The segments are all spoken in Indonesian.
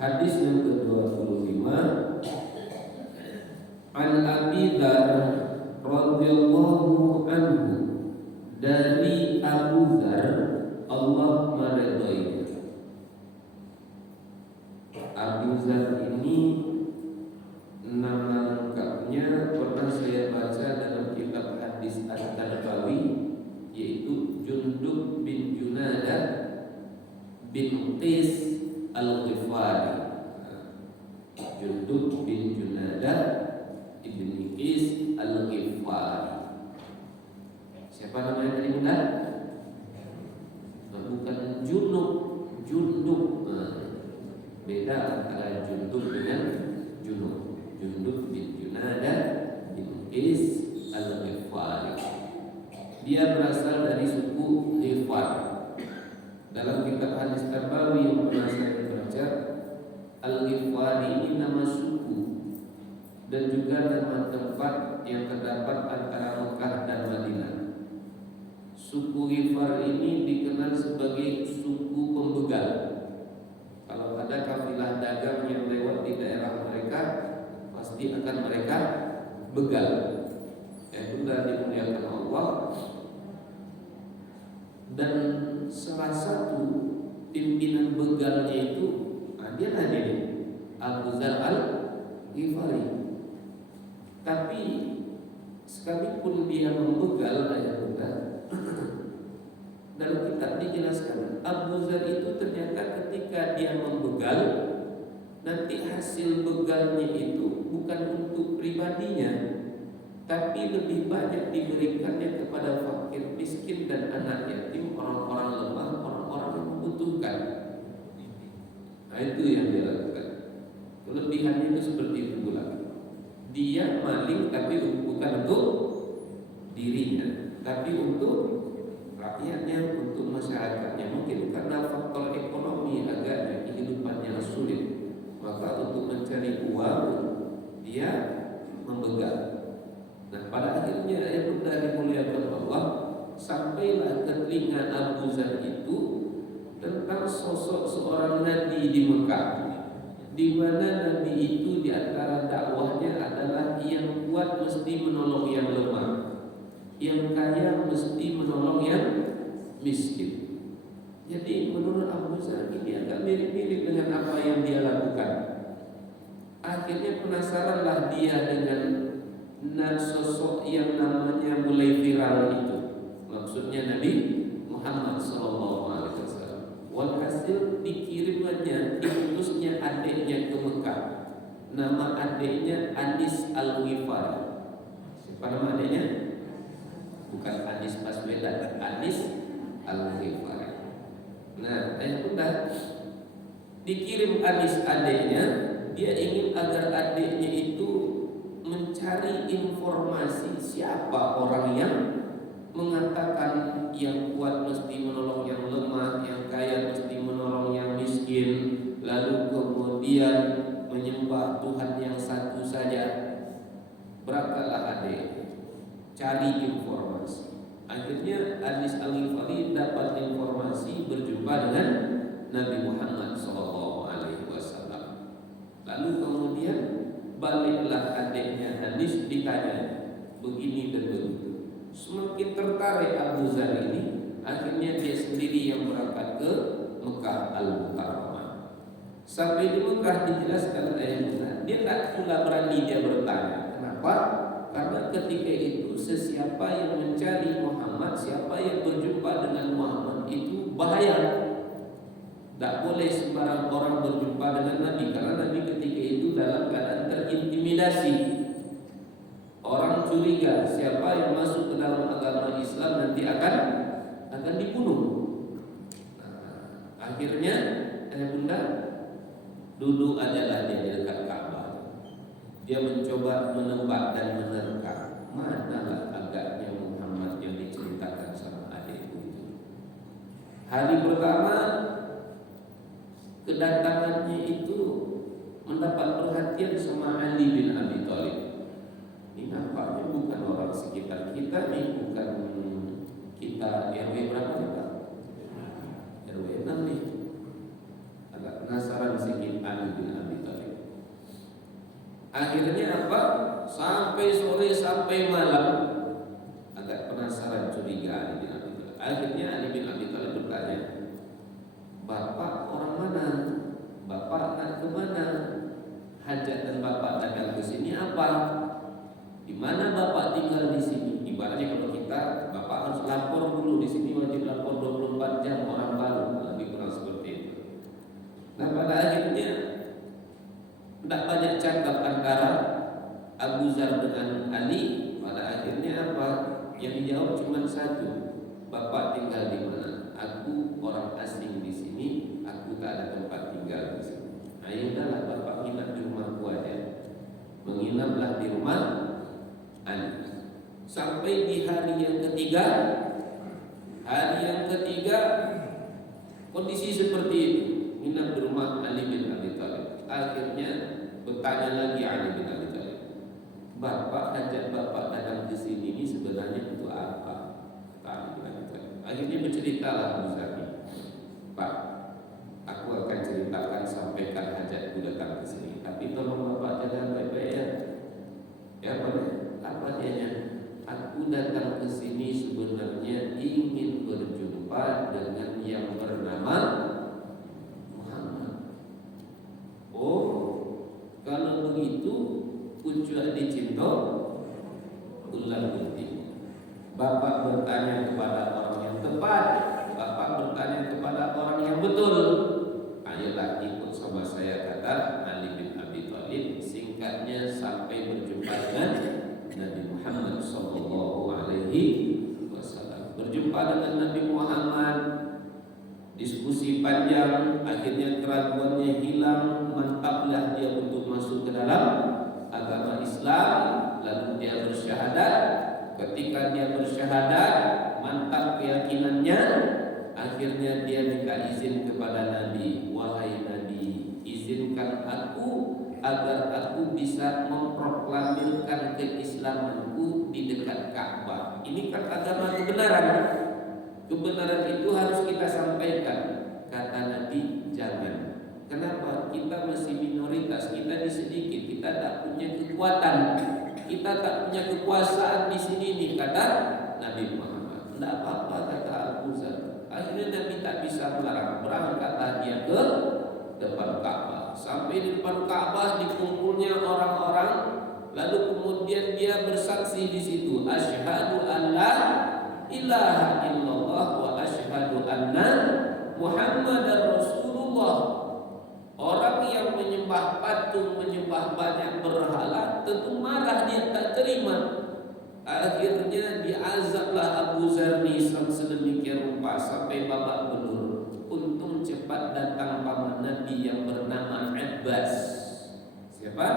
Hadis yang ke-25, An Abi Dzar radhiyallahu anhu, dari Abu Dzar Allah meridhoinya. Abu Dzar ini nama lengkapnya pernah saya baca dalam kitab hadis At-Tarbawi, yaitu Jundub bin Junadah bin Qis Al-Ghifari. Jundub bin Junadah ibn Qis Al-Ghifari. Siapa namanya tadi benar? Bukan Junub, Jundub. Beda antara Jundub dengan Junub. Jundub bin Junadah bin Qis Al-Ghifari. Dia berasal dari suku Ghifar. Dalam kitab hadis Tarbawi yang pernah saya baca, Al-Ghifari ini nama suku dan juga nama tempat yang terdapat antara Mekah dan Madinah. Suku Ghifar ini dikenal sebagai suku pembegal. Kalau ada kafilah dagang yang lewat di daerah mereka, pasti akan mereka begal. Itu sudah dimuliakan Allah. Dan salah satu pimpinan begalnya itu dia Abu Dzar Al-Ghifari. Tapi sekalipun dia membegal, dalam kitab dijelaskan Abu Dzar itu ternyata ketika dia membegal, nanti hasil begalnya itu bukan untuk pribadinya, tapi lebih banyak diberikannya kepada fakir, miskin dan anak yatim, orang-orang lemah, orang-orang yang membutuhkan. Nah, itu yang dia lakukan. Kelebihannya itu seperti itu pula. Dia maling tapi bukan untuk dirinya, tapi untuk rakyatnya, untuk masyarakatnya. Mungkin karena faktor ekonomi agaknya kehidupannya sulit, maka untuk mencari uang dia membegal. Nah, pada akhirnya yang sudah dimuliakan Allah, sampailah ke telinga Abu Dzar itu tentang sosok seorang nabi di Mekah, di mana nabi itu di antara dakwahnya adalah yang kuat mesti menolong yang lemah, yang kaya mesti menolong yang miskin. Jadi menurut Abu Dzar ini agak mirip-mirip dengan apa yang dia lakukan. Akhirnya penasaranlah dia dengan sosok yang namanya mulai viral itu. Maksudnya Nabi Muhammad SAW. Walhasil dikirimnya, diutusnya adiknya ke Mekah. Nama adiknya Anis Al-Ghifari. Siapa nama adiknya? Bukan Anis Baswedan, Anis Al-Ghifari. Nah, udah dikirim Anis adiknya. Dia ingin agar adiknya itu mencari informasi siapa orang yang mengatakan yang kuat mesti menolong yang lemah, yang kaya mesti menolong yang miskin, lalu kemudian menyembah Tuhan yang satu saja. Berangkatlah adik cari informasi. Akhirnya Anis Al-Ghifari dapat informasi, berjumpa dengan Nabi Muhammad SAW. Lalu kemudian baliklah adiknya Anis, ditanya begini dan begitu. Semakin tertarik Abu Dzar ini, akhirnya dia sendiri yang berangkat ke Mekah Al-Mukarramah. Sampai di Mekah dijelaskan ayatnya, dia tak pula berani dia bertanya. Kenapa? Karena ketika itu sesiapa yang mencari Muhammad, siapa yang berjumpa dengan Muhammad itu bahaya. Tak boleh sembarang orang berjumpa dengan Nabi, karena Nabi ketika itu dalam keadaan terintimidasi. Orang curiga siapa yang masuk ke dalam agama Islam nanti akan dibunuh. Nah, akhirnya bunda duduk adalah dia di dekat Ka'bah. Dia mencoba menebak dan menerka, manalah agaknya Muhammad yang diceritakan sama adikku itu. Hari pertama kedatangannya itu mendapat perhatian sama Ali bin Abi Thalib. Ini nampaknya bukan orang sekitar kita nih, bukan kita RW berapa nih Pak? RW 6 nih. Agak penasaran sedikit Ali Akhirnya apa? Sampai sore, sampai malam, agak penasaran, curiga Ali bin Abi Thalib. Akhirnya Ali bin Abi Thalib bertanya, Bapak orang mana? Bapak nak ke mana? Hajatan Bapak datang ke sini apa? Di mana Bapak tinggal di sini? Ibaratnya kalau kita, Bapak harus lapor dulu, di sini wajib lapor 24 jam, orang baru, lebih kurang seperti itu. Nah pada akhirnya tidak banyak cakap antara Abu Zar dengan Ali. Pada akhirnya apa? Yang dijawab cuma satu, Bapak tinggal di mana? Aku orang asing di sini, aku tak ada tempat tinggal di sini. Nah yaudahlah, Bapak nginap di rumahku aja. Menginaplah di rumah Ali. Sampai di hari yang ketiga, kondisi seperti itu, nginap di rumah Ali bin Abi Thalib. Akhirnya bertanya lagi Ali bin Abi Thalib, Bapak hajat Bapak datang ke sini ini sebenarnya untuk apa? Ali bin Abi Thalib. Akhirnya berceritalah Abu Zar, Pak, aku akan ceritakan sampaikan hajatku datang ke sini. Tapi tolong Bapak jaga baik-baik ya. Ya boleh. Apa dianya? Aku datang ke sini sebenarnya ingin berjumpa dengan yang bernama Muhammad. Oh, kalau begitu pucuk dicinta ulang gunting. Bapak bertanya kepada orang yang tepat, Bapak bertanya kepada orang yang betul. Ayolah ikut sama saya, kata Ali bin Abi Thalib. Singkatnya sampai berjumpa dengan Nabi Muhammad sallallahu alaihi wasallam. Berjumpa dengan Nabi Muhammad, diskusi panjang, akhirnya keraguannya hilang, mantaplah dia untuk masuk ke dalam agama Islam. Lalu dia bersyahadat. Ketika dia bersyahadat, mantap keyakinannya, akhirnya dia minta izin kepada Nabi, wahai Nabi, izinkan aku agar aku bisa memproklamirkan keislamanku di dekat Ka'bah. Ini kan agama kebenaran. Kebenaran itu harus kita sampaikan. Kata Nabi, jangan. Kenapa? Kita masih minoritas, kita di sedikit, kita tak punya kekuatan, kita tak punya kekuasaan di sini nih, kata Nabi Muhammad. Tidak apa-apa, kata Abu Zar. Akhirnya Nabi tak bisa melarang, berangkatlah dia ke depan Ka'bah. Sampai di depan Ka'bah dikumpulnya orang-orang, lalu kemudian dia bersaksi di situ, asyhadu an la ilaha illallah wa asyhadu anna Muhammadar Rasulullah. Orang yang menyembah patung, menyembah banyak berhala, tentu marah, dia tak terima. Akhirnya diazablah Abu Zar sedemikian rupa sampai babak belur. Untung cepat datang paman Nabi yang bernama Abbas. Siapa?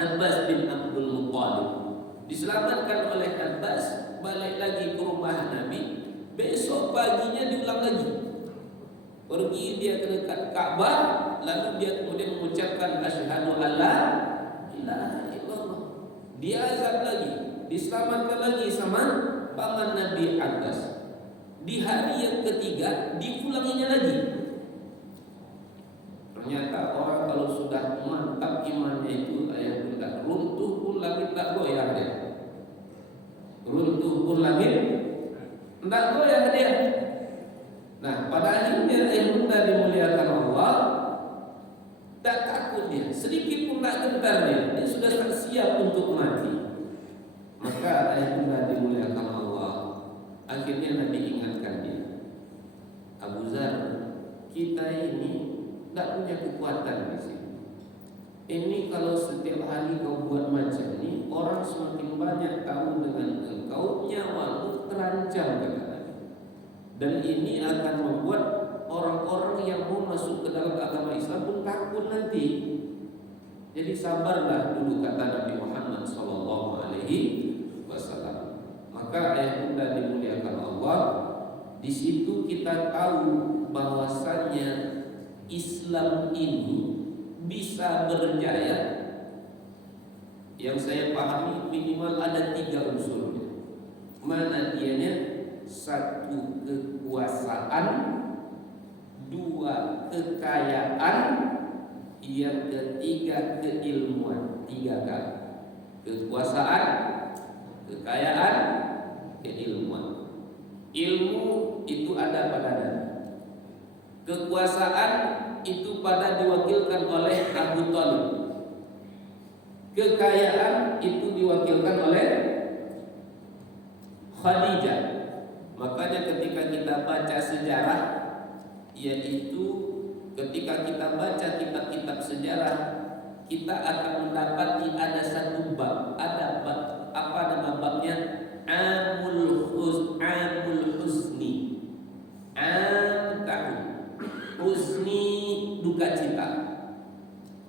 Abbas bin Abdul Muttalib. Diselamatkan oleh Abbas, balik lagi ke rumah Nabi. Besok paginya diulang lagi. Pergi dia ke dekat Ka'bah, lalu dia kemudian mengucapkan asyhadu alla ilaha illallah. Dia azab lagi, diselamatkan lagi sama paman Nabi Abbas. Di hari yang ketiga diulanginya lagi. Ternyata orang kalau sudah mantap imannya itu, ayat bunda, runtuh pun langit tak goyah dia. Runtuh pun langit tak goyah dia. Nah, pada akhirnya ayah bunda dimuliakan Allah, tak takut dia, sedikit pun tak gentar dia sudah siap untuk mati. Maka ayah bunda dimuliakan Allah, akhirnya Nabi ingatkan dia, Abu Zar, kita ini tak punya kekuatan di sini. Ini kalau setiap hari kau buat macam ini, orang semakin banyak tahu dengan engkau, nyawamu terancam dengan. Dan ini akan membuat orang-orang yang mau masuk ke dalam agama Islam pun takut nanti. Jadi sabarlah dulu, kata Nabi Muhammad sallallahu alaihi wasallam. Maka ayat bunda dimuliakan Allah, di situ kita tahu bahwasannya Islam ini bisa berjaya. Yang saya pahami minimal ada 3 unsurnya. Mana dianya? 1, kekuasaan, 2, kekayaan, Yang ketiga keilmuan, 3 kali. Kekuasaan, kekayaan, keilmuan. Ilmu itu ada pada Nabi. Kekuasaan itu pada diwakilkan oleh Abu Thalib. Kekayaan itu diwakilkan oleh Khadijah. Makanya ketika kita baca sejarah, yaitu ketika kita baca kitab-kitab sejarah, kita akan mendapati ada satu bab, ada bab, apa nama babnya? Amul Huzni. Tahun Huzni, duka cita.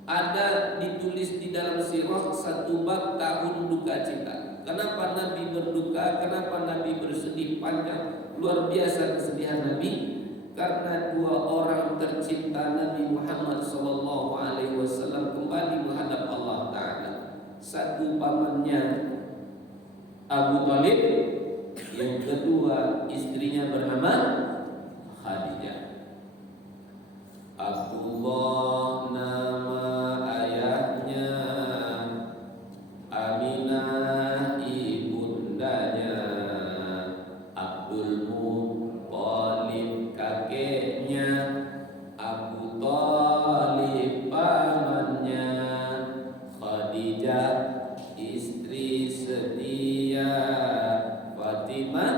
Ada ditulis di dalam sirah satu bab tahun duka cita. Kenapa Nabi berduka? Kenapa Nabi bersedih panjang? Luar biasa kesedihan Nabi. Karena 2 orang tercinta Nabi Muhammad SAW kembali menghadap Allah Ta'ala. Satu pamannya Abu Thalib, yang kedua istrinya bernama Khadijah. Abdullah nama ayahnya, Aminah ibundanya, Abdul Muthalib kakeknya, Abu Thalib pamannya, Khadijah istri setia, Fatimah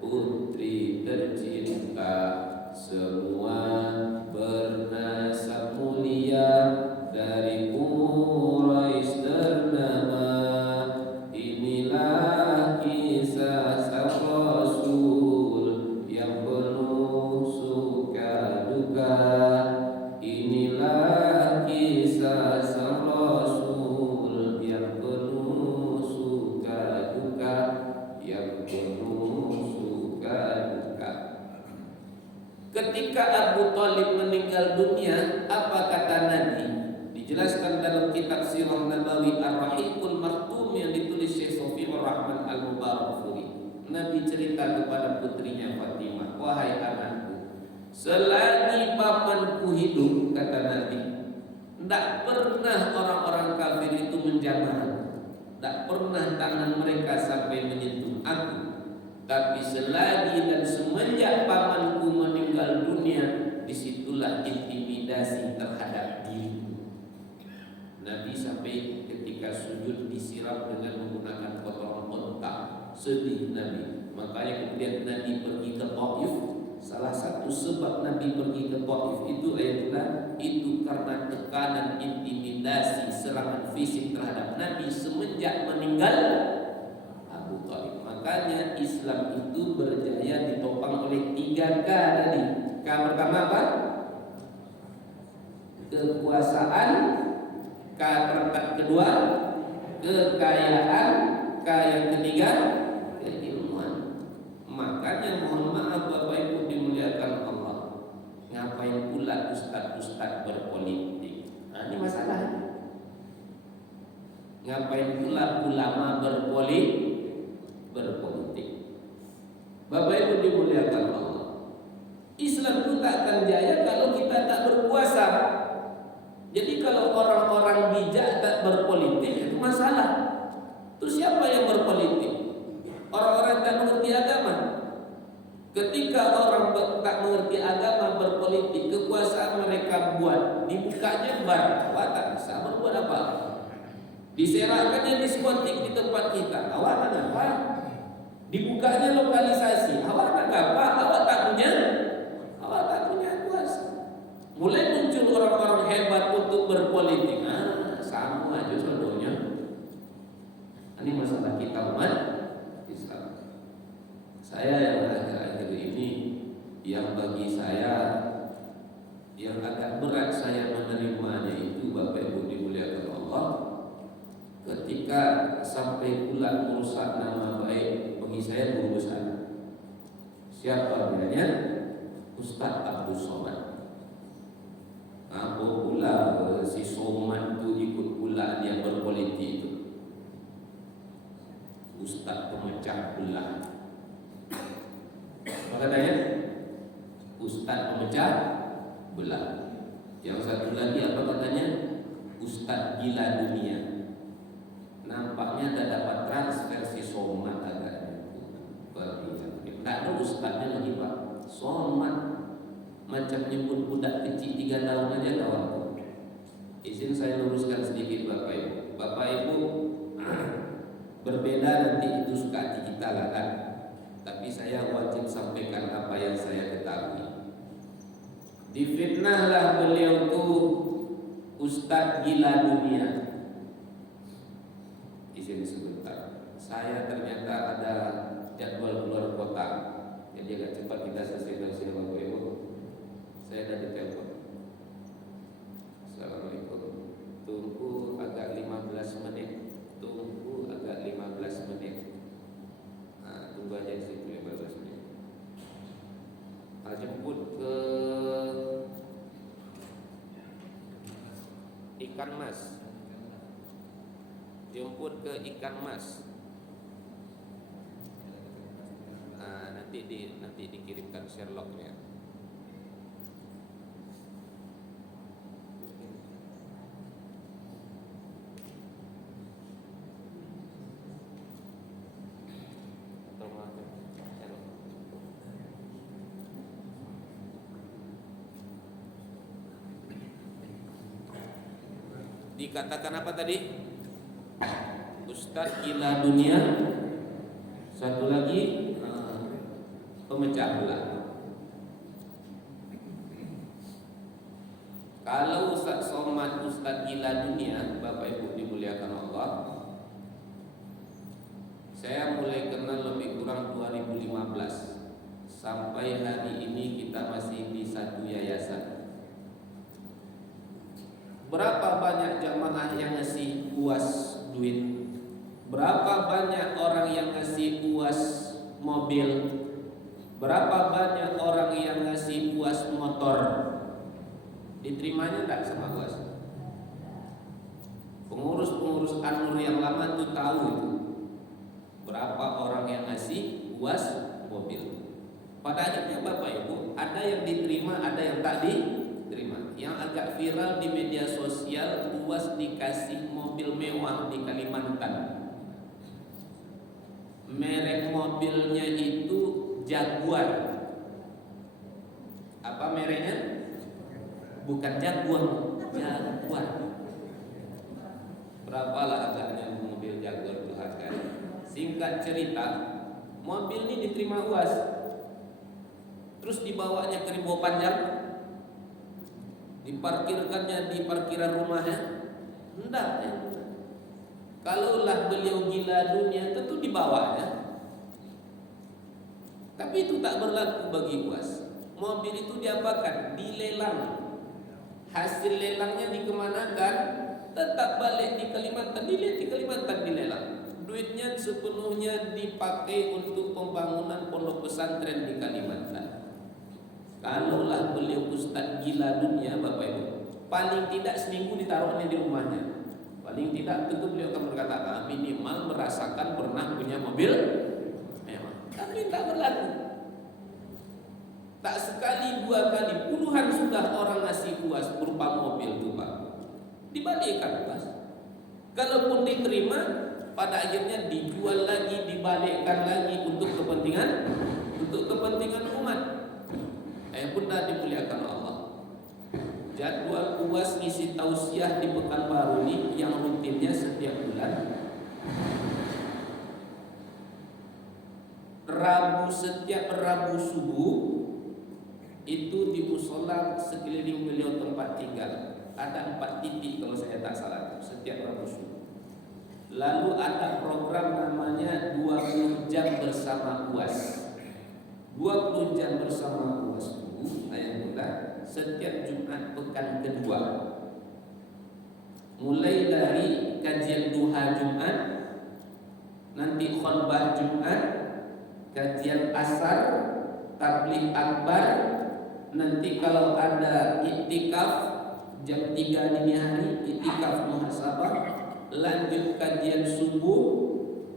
putri tercinta. Semua bernasab mulia dari Quraisy ternama. Inilah kisah sang Rasul yang penuh suka duka. Inilah kisah sang Rasul yang penuh suka duka, yang penuh suka duka. Ketika Abu Thalib meninggal dunia, apa kata Nabi? Dijelaskan dalam kitab Sirah Nabawi Ar-Rahiqul Maktum yang ditulis Syekh Sofiur Rahman Al-Mubarakfuri. Nabi cerita kepada putrinya Fatimah, wahai anakku, selagi pamanku hidup, kata Nabi, tidak pernah orang-orang kafir itu menjamah, tidak pernah tangan mereka sampai menyentuh aku. Tapi selagi dan semenjak pamanku meninggal dunia, disitulah intimidasi terhadap diriku. Nabi sampai ketika sujud disiram dengan menggunakan kotoran unta. Sedih Nabi. Makanya kemudian Nabi pergi ke Taif. Salah satu sebab Nabi pergi ke Taif itu adalah itu karena tekanan, intimidasi, serangan fisik terhadap Nabi semenjak meninggal Abu Thalib. Makanya Islam itu berjaya ditopang oleh 3 K tadi. K pertama apa? Kekuasaan. K kedua kekayaan. K yang ketiga keilmuan. Makanya mohon maaf Bapak Ibu dimuliakan Allah, ngapain pula ustaz-ustaz berpolitik? Nah, ini masalahnya. Ngapain pula ulama berpolitik? Bapak Ibu dimuliakan Allah, Islam itu tak akan jaya kalau kita tak berkuasa. Jadi kalau orang-orang bijak tak berpolitik, itu masalah. Terus siapa yang berpolitik? Orang-orang tak mengerti agama. Ketika orang tak mengerti agama berpolitik, kekuasaan mereka buat dibukanya bar, awak tak bisa berbuat apa. Diserakkannya diskotik di tempat kita, awak nak apa? Dibukanya lokalisasi, awak nak apa? Awak tak punya kuasa. Mulai muncul orang-orang hebat untuk berpolitik. Sama aja contohnya. Ini masalah kita umat Islam. Saya yang akhir-akhir ini, yang bagi saya yang agak berat saya menerimanya itu, Bapak Ibu dimuliakan Allah, ketika sampai pula merusak nama baik bagi saya guru besar. Siapa namanya? Ustaz Abdul Somad. Apa pula si Somad itu ikut pula dia berpolitik itu? Ustaz pemecah belah. Apa katanya? Ustaz pemecah belah. Yang satu lagi apa katanya? Ustadz gila dunia. Nampaknya ada dapat transfer si Somad agaknya. Tidak ada ustadznya lagi Pak. Somad macam nyebut budak kecil 3 tahun aja kawan. Izin saya luruskan sedikit Bapak Ibu. Bapak Ibu berbeda nanti itu suka hati kita lah kan. Tapi saya wajib sampaikan apa yang saya ketahui. Difitnahlah beliau tuh Ustadz gila dunia. Izin sebentar. Saya ternyata ada jadwal keluar kota. Jadi agak cepat kita selesai Bapak Ibu. Saya ada di telepon. Assalamualaikum. Tunggu agak 15 menit. Tunggu agak 15 menit. Nah, tunggu aja di situ 15 menit. Jemput ke Ikan Mas. Jemput ke Ikan Mas. Nanti dikirimkan Sherlocknya. Dikatakan apa tadi? Ustadz gila dunia. Satu lagi pemecah belah. Kalau Ustadz Somad Ustadz gila dunia, Bapak Ibu dimuliakan Allah, saya mulai kenal lebih kurang 2015. Sampai hari ini kita masih di satu yayasan. Berapa banyak jamaah yang ngasih UAS duit? Berapa banyak orang yang ngasih UAS mobil? Berapa banyak orang yang ngasih UAS motor? Diterimanya tak sama UAS? Pengurus-pengurus An-Nur yang lama tuh tahu itu. Berapa orang yang ngasih UAS mobil? Pada akhirnya Bapak Ibu, ada yang diterima, ada yang tak diterima. Yang agak viral di media sosial, UAS dikasih mobil mewah di Kalimantan. Merek mobilnya itu Jaguar. Apa mereknya? Bukan Jaguar, Jaguar. Berapalah agaknya mobil Jaguar itu harganya? Singkat cerita, mobil ini diterima UAS, terus dibawanya ke Rimbo Panjang, diparkirkannya di parkiran rumahnya. Hendak ya. Kalaulah beliau gila dunia, tentu dibawanya. Tapi itu tak berlaku bagi UAS. Mobil itu diapakan? Dilelang. Hasil lelangnya dikemanakan? Tetap balik di Kalimantan. Dilihat di Kalimantan dilelang. Duitnya sepenuhnya dipakai untuk pembangunan pondok pesantren di Kalimantan. Kalaulah beliau Ustadz gila dunia, Bapak Ibu, paling tidak seminggu ditaruhnya di rumahnya. Paling tidak tentu beliau akan berkata, minimal merasakan pernah punya mobil mewah. Tapi tak berlaku. Tak sekali, 2 kali, puluhan sudah orang ngasih UAS berupa mobil itu Pak. Dibalikkan UAS. Kalaupun diterima, pada akhirnya dijual lagi, dibalikkan lagi untuk kepentingan umat. Bunda dimuliakan Allah. Jadwal UAS ngisi tausiah di Pekanbaru ini yang rutinnya setiap bulan. Setiap Rabu subuh itu di musola sekeliling beliau tempat tinggal. Ada 4 titik kalau saya tak salah setiap Rabu subuh. Lalu ada program namanya 20 jam bersama UAS. 20 jam bersama UAS itu setiap Jumat pekan kedua. Mulai dari kajian duha Jumat, nanti khutbah Jumat, kajian asar, tabligh akbar, nanti kalau ada iktikaf jam 3 dini hari, iktikaf muhasabah, lanjut kajian subuh,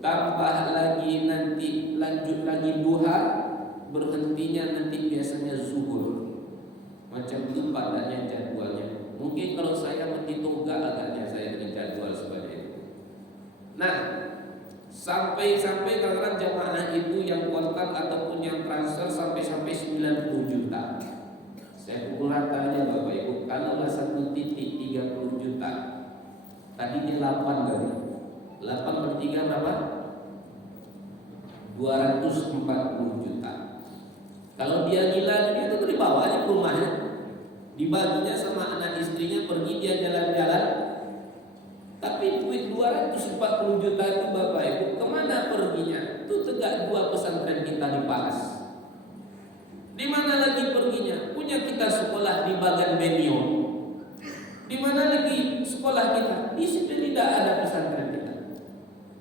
tambah lagi nanti lanjut lagi duha, berhentinya nanti biasanya zuhur. Macam itu padanya jadwalnya. Mungkin kalau saya mati toga agaknya saya dengan jadwal seperti itu. Nah, sampai kadang-kadang jamaah itu yang kontak ataupun yang transfer sampai 90 juta. Saya pukul ratanya Bapak Ibu, kalau satu titik 30 juta, tadinya 8 tadi. 8 per 3 berapa? 240 juta. Kalau dia gila, dia itu dibawanya ke rumahnya, dibaginya sama anak istrinya, pergi dia jalan-jalan. Tapi duit 240 juta itu Bapak Ibu kemana perginya? Itu tegak 2 pesantren kita dibahas. Di mana lagi perginya? Punya kita sekolah di Bagan Benio. Di mana lagi sekolah kita? Di situ tidak ada pesantren kita.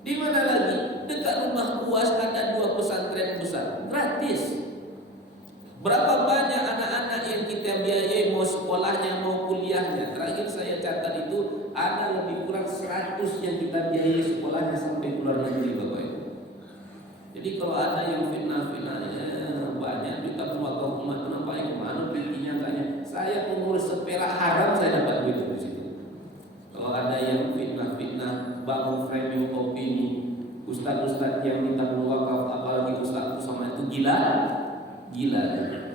Di mana lagi? Dekat rumah UAS ada 2 pesantren besar, gratis. Berapa banyak anak-anak yang kita biayai mau sekolahnya mau kuliahnya? Terakhir saya catat itu ada lebih kurang 100 yang kita biayai sekolahnya sampai keluar negeri Bapak Ibu. Jadi kalau ada yang fitnah-fitnahnya banyak kita wakaf umat kenapa yang kemana intinya tanya saya pengurus seperak haram saya dapat duit di situ. Kalau ada yang fitnah-fitnah bangun framing opini ustaz-ustaz yang minta wakaf apalagi ustaz sama itu gila.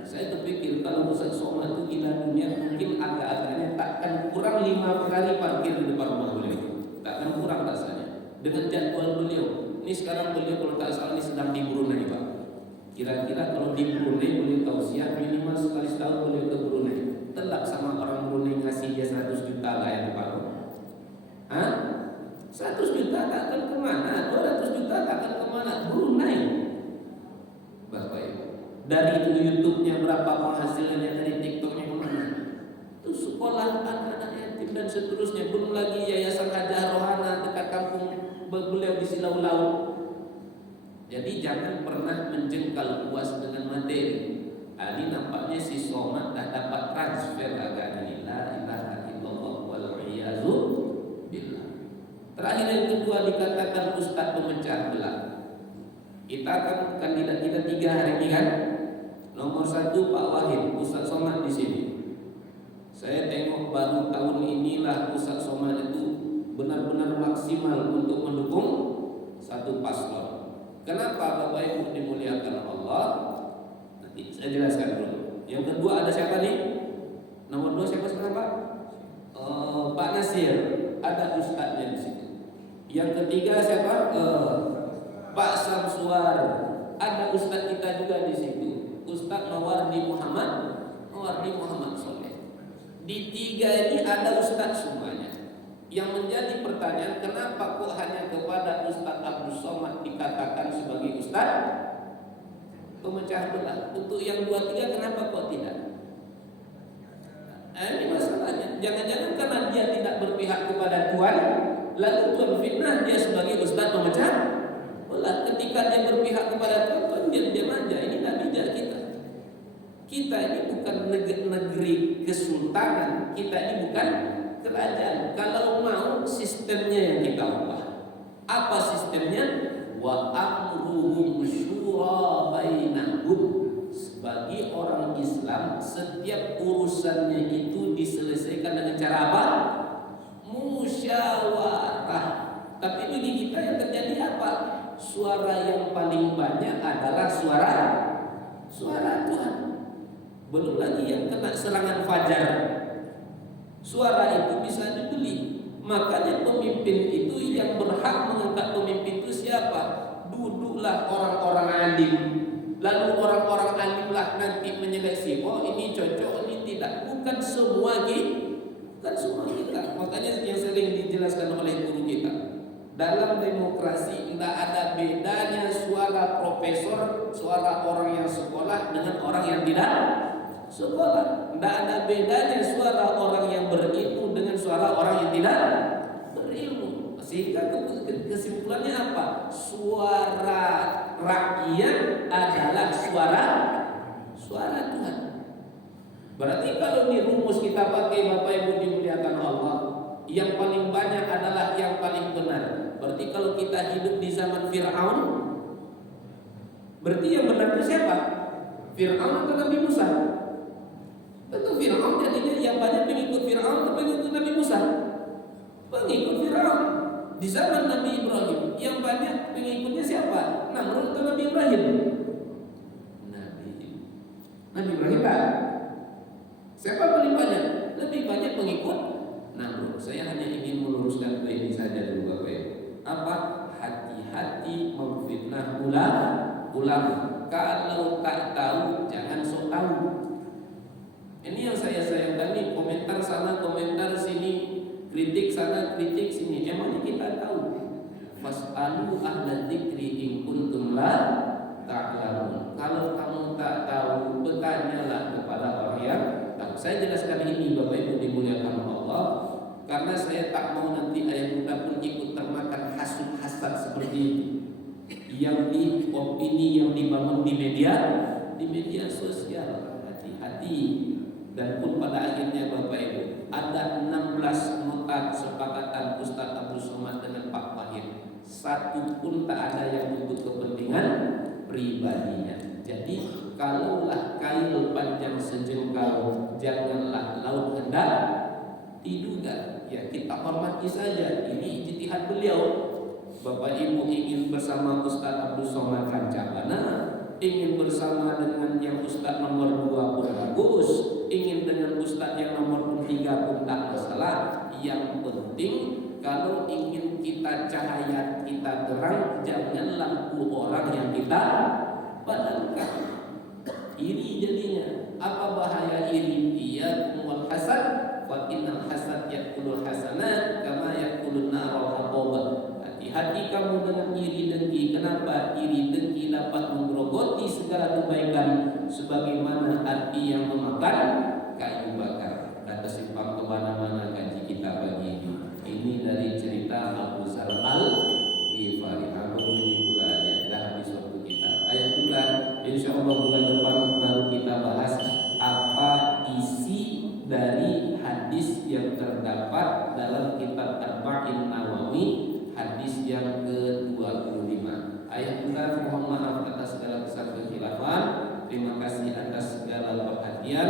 Saya terpikir kalau Ustaz Somad itu gila dunia mungkin agak-agaknya takkan kurang 5 kali parkir di depan rumah beliau. Takkan kurang rasanya. Dengan jadwal beliau. Ini sekarang beliau kalau tak salah ini sedang di Brunei Pak. Kira-kira kalau di Brunei boleh tausiah minimal sekali setahun boleh ke Brunei. Telak sama orang Brunei ngasih dia 100 juta lah yang Pak. Hah? 100 juta takkan kemana? 200 juta takkan kemana? Brunei. Bapak Ibu. Dari YouTube-nya berapa penghasilannya, dari TikTok-nya kemana? Itu sekolah anak-anak yatim dan seterusnya. Belum lagi Yayasan Hajah Rohana dekat kampung beliau di Silau-Lau. Jadi jangan pernah menjengkal puas dengan materi. Ini nampaknya si Somad dah dapat transfer agak la ilaha illallah wal iyazu billah. Terakhir yang kedua dikatakan Ustaz pemecah belah. Kita akan kandidat kita 3 hari ini kan. Nomor 1 Pak Wahid, Ustaz Somad di sini. Saya tengok baru tahun inilah Ustaz Somad itu benar-benar maksimal untuk mendukung satu paslon. Kenapa Bapak Ibu dimuliakan Allah? Nanti saya jelaskan dulu. Yang kedua ada siapa nih? Nomor 2 siapa sekarang Pak? Pak Nasir, ada ustadznya di sini. Yang ketiga siapa? Pak Samsuar, ada ustadz kita juga di situ. Ustadz Mawardi Muhammad Soleh. Di 3 ini ada ustadz semuanya. Yang menjadi pertanyaan kenapa kok hanya kepada Ustadz Abdul Somad dikatakan sebagai ustadz pemecah belah? Untuk yang 2-3 kenapa kok tidak? Ini masalahnya. Jangan-jangan karena dia tidak berpihak kepada Tuhan, lalu Tuhan fitnah dia sebagai ustadz pemecah belah. Ketika dia berpihak kepada Tuhan, diam-diam aja. Ini tak bijak kita. Kita ini bukan negeri kesultanan, kita ini bukan kerajaan. Kalau mau sistemnya yang kita ubah. Apa sistemnya? Wa amruhum syura bainahum. Sebagai orang Islam, setiap urusannya itu diselesaikan dengan cara apa? Musyawarah. Tapi bagi kita yang terjadi apa? Suara yang paling banyak adalah suara Tuhan. Belum lagi yang kena serangan fajar. Suara itu bisa dibeli. Makanya pemimpin itu yang berhak mengangkat pemimpin itu siapa? Duduklah orang-orang alim. Lalu orang-orang alim lah nanti menyeleksi. Oh ini cocok, ini tidak. Bukan semua kita. Makanya yang sering dijelaskan oleh guru kita. Dalam demokrasi tidak ada bedanya suara profesor, suara orang yang sekolah dengan orang yang tidak sekolah. Tidak ada bedanya suara orang yang berilmu dengan suara orang yang tidak berilmu. Sehingga kesimpulannya apa? Suara rakyat adalah suara Tuhan. Berarti kalau di rumus kita pakai Bapak Ibu dimuliakan Allah, yang paling banyak adalah yang paling benar. Berarti kalau kita hidup di zaman Fir'aun, berarti yang benar itu siapa? Fir'aun atau Nabi Musa? Tentu Fir'aun, jadinya yang banyak pengikut Fir'aun Fir'aun atau pengikut Nabi Musa? Pengikut Fir'aun. Di zaman Nabi Ibrahim yang banyak pengikutnya siapa? Namrud atau Nabi Ibrahim? Nabi Ibrahim kan? Siapa paling banyak? Lebih banyak pengikut Namrud. Saya hanya ingin meluruskan ini saja dulu Bapak Ibu. Apa? Hati-hati memfitnah ulama. Kalau tak tahu jangan sok tahu. Ini yang saya sayangkan nih, komentar sana komentar sini, kritik sana kritik sini. Emangnya kita tahu? Fas'alu ahla dzikri in kuntum la ta'lamun. Kalau kamu tak tahu, bertanyalah kepada orang yang tahu. Saya jelaskan ini Bapak Ibu dimuliakan Allah, karena saya tak mau nanti ayah muda pun ikut termakan hasad seperti itu. Yang di opini yang dibangun di media sosial. Hati-hati. Dan pun pada akhirnya Bapak Ibu ada 16 nota kesepakatan Ustaz Abdul Somad dengan Pak Wahid. Satu pun tak ada yang untuk kepentingan pribadinya. Jadi kalaulah kail panjang sejengkal, janganlah laut hendak diduga. Ya kita hormati saja. Ini ijtihad beliau. Bapak Ibu ingin bersama Ustaz Abdul Somad Rancabana, ingin bersama dengan yang Ustaz nomor 2 pun bagus, ingin dengan Ustaz yang nomor 3 pun tak masalah. Yang penting kalau ingin kita cahaya, kita terang, jangan lampu orang yang kita padamkan. Iri jadinya. Apa bahaya iri? Iyyakum wal hasad, fa innal hasad yakulul hasanat kama yakulun narul haqaba. Hati-hati kamu dengan iri dengki. Kenapa? Iri dengki dapat menggerogoti segala kebaikan, sebagaimana api yang memakan kayu bakar. Kata simpang kemana-mana kaji kita pagi ini. Ini dari cerita Abu Dzar Al-Ghifari. Ini pula ya, dah habis waktu kita. Ayat bulan, insya Allah bulan depan baru kita bahas apa isi dari hadis yang terdapat dalam kitab Arba'in Nawawi, hadis yang ke-25. Ayat bulan, mohon maaf atas segala kesalahan khilafan. Terima kasih atas segala perhatian.